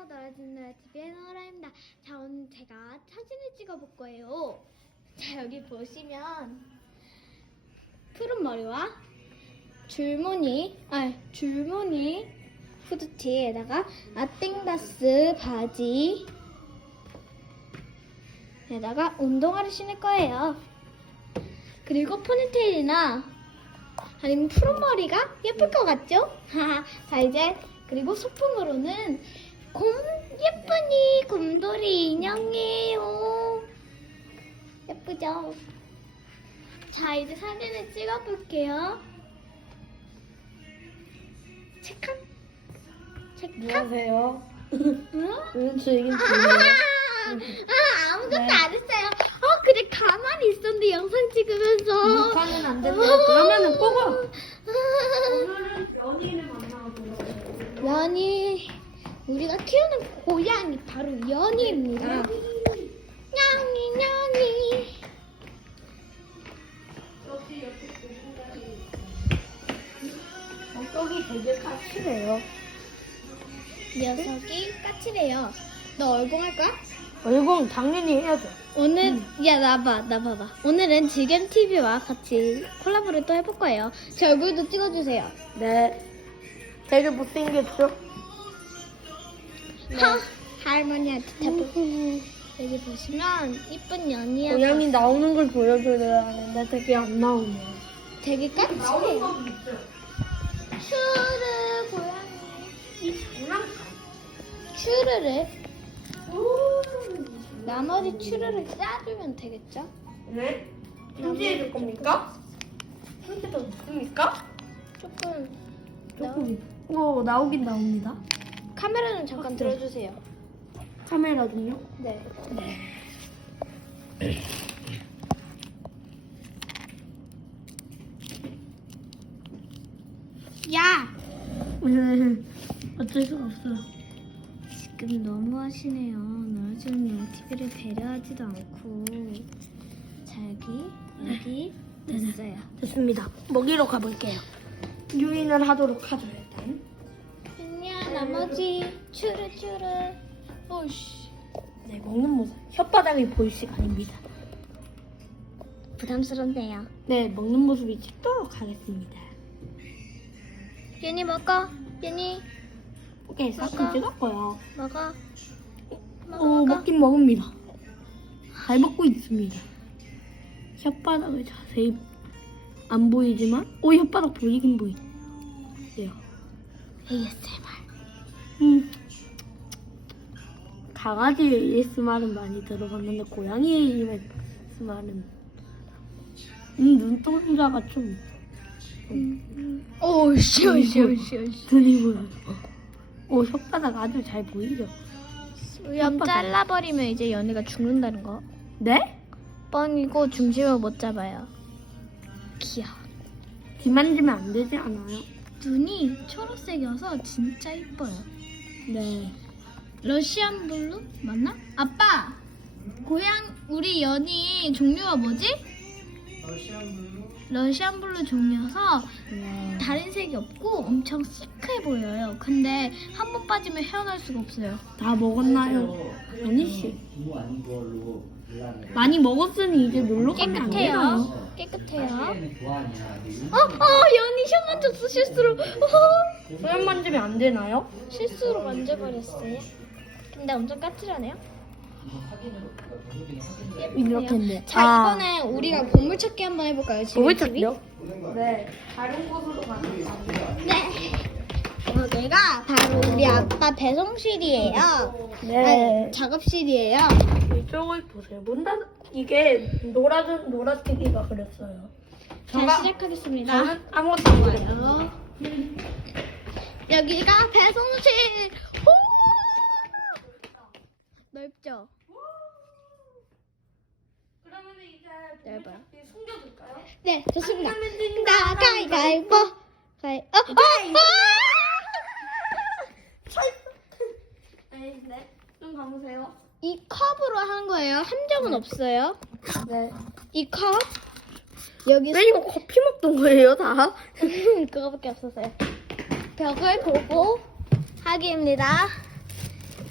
놀아주는 TV의 노라입니다. 자, 오늘 제가 사진을 찍어볼 거예요. 자, 여기 보시면 푸른 머리와 줄무늬 후드티에다가 아땡다스 바지에다가 운동화를 신을 거예요. 그리고 포니테일이나 아니면 푸른 머리가 예쁠 것 같죠? 자, 이제 그리고 소품으로는 예쁘니 곰돌이 인형이에요. 예쁘죠? 자, 이제 사진을 찍어볼게요. 체크. 안녕하세요. 응? 저 이게 아무것도 네. 안 했어요. 그래 가만히 있었는데 영상 찍으면서. 녹화는 안 된대요. 그러면은 끄고. 오늘은 연인을 만나보려고. 연희, 우리가 키우는 고양이 바로 연희입니다. 냥이. 여기 성격이 되게 까칠해요. 녀석이 까칠해요. 너 얼공 할 거야? 얼공 당연히 해야죠. 오늘 야 나 봐봐. 오늘은 지겜 TV와 같이 콜라보를 또 해볼 거예요. 제 얼굴도 찍어주세요. 네. 되게 못생겼죠? 할머니한테 타보. 여기 보시면 이쁜 연희야. 고양이 나오는 걸 보여줘야 하는데 되게 안 나오네요. 되게 까칠해요. 있죠? 추르 고양이. 이 장난감. 추르를 나머지 추르를 짜주면 되겠죠? 네? 편지해줄 겁니까? 편지도 있습니까? 조금 나오긴 나옵니다. 카메라는 잠깐 들어주세요. 카메라군요. 네. 야! 어쩔 수가 없어요. 지금 너무 하시네요. 놀아주는 TV를 배려하지도 않고. 자, 여기 됐어요. 됐습니다. 먹이러 가볼게요. 유인을 하도록 하죠, 일단. 그냥 나머지 추르. 오씨. 네, 먹는 모습. 혓바닥이 보일 시간입니다. 부담스럽네요. 네, 먹는 모습이 찍도록 하겠습니다. 윤희 먹어. 윤희 오케이, 사진 먹어. 찍었고요. 먹어. 먹긴 먹습니다. 잘 먹고 있습니다. 혓바닥을 자세히 안 보이지만, 혓바닥 보이긴 보이네요. ASMR. 강아지 ASMR은 많이 들어봤는데 고양이 ASMR은 눈동자가 좀 오씨. 눈이 보여요. 혓바닥 아주 잘 보이죠? 위험 잘라버리면 이제 연희가 죽는다는 거. 네? 뻥이고 중심을 못 잡아요. 귀여워. 뒤만지면 안 되지 않아요? 눈이 초록색이어서 진짜 이뻐요. 네. 러시안 블루 맞나? 아빠, 우리 연희 종류가 뭐지? 러시안 블루 종류여서 다른 색이 없고 엄청 시크해 보여요. 근데 한 번 빠지면 헤어날 수가 없어요. 다 먹었나요? 연희씨 많이 먹었으니 이제 놀러 가면 안 되나요? 깨끗해요. 연희 혀 만졌어 실수로. 소연 만지면 안 되나요? 실수로 만져버렸어요. 근데 엄청 까칠하네요. 이렇게 했네. 자, 이번에 우리가 보물찾기 한번 해볼까요? 지금 뭘 TV? 찾죠? 네. 다른 곳으로 갑니다. 네. 여기가 바로 우리 아빠 배송실이에요. 네. 아니, 작업실이에요. 이쪽을 보세요. 이게 노라TV가 그렸어요. 자, 시작하겠습니다. 저는 아무것도 안 그려요. 좋아요. 여기가 배송실. 호! 넓죠? 그러면 이제 넓어요. 숨겨둘까요? 네, 좋습니다. 안 되면 되는 나 거 가위가위보. 네. 좀 감으세요. 이 컵으로 하는 거예요. 함정은 없어요. 네. 이 컵. 여기 왜 이거 커피 먹던 거예요, 다? 그거밖에 없었어요. 벽을 보고 하기입니다.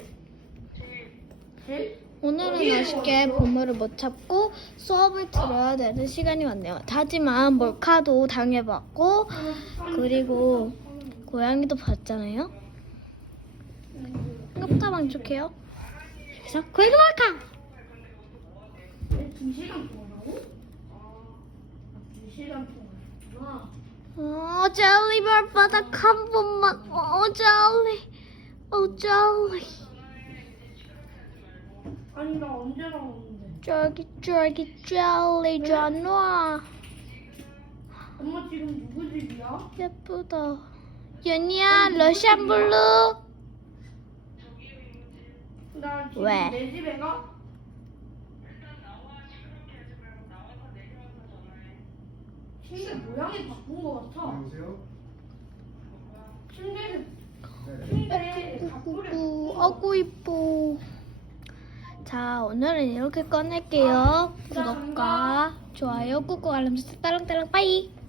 오늘은 아쉽게 보물을 못 찾고 수업을 들어야 되는 시간이 왔네요. 하지만 몰카도 당해봤고 그리고 고양이도 봤잖아요. 생각보다 만족해요. 그래서 고양이 몰카! 2시간 동안하고? 2시간 동안. 젤리별 바닥 한 번만. 젤리. 아니 나 언제 나오는데? 쫄깃쫄깃 젤리잖아. 엄마 지금 누구 집이야? 예쁘다. 연이야, 러시안 블루. 나 지금 왜? 내 집에 가? 침대 모양이 바꾼 거 같아. 여보세요? 침대를 네. 바꾸래. 아구 이뻐. 자, 오늘은 이렇게 꺼낼게요. 구독과 좋아요 꾹꾹 알람 설정 따랑따랑 빠이.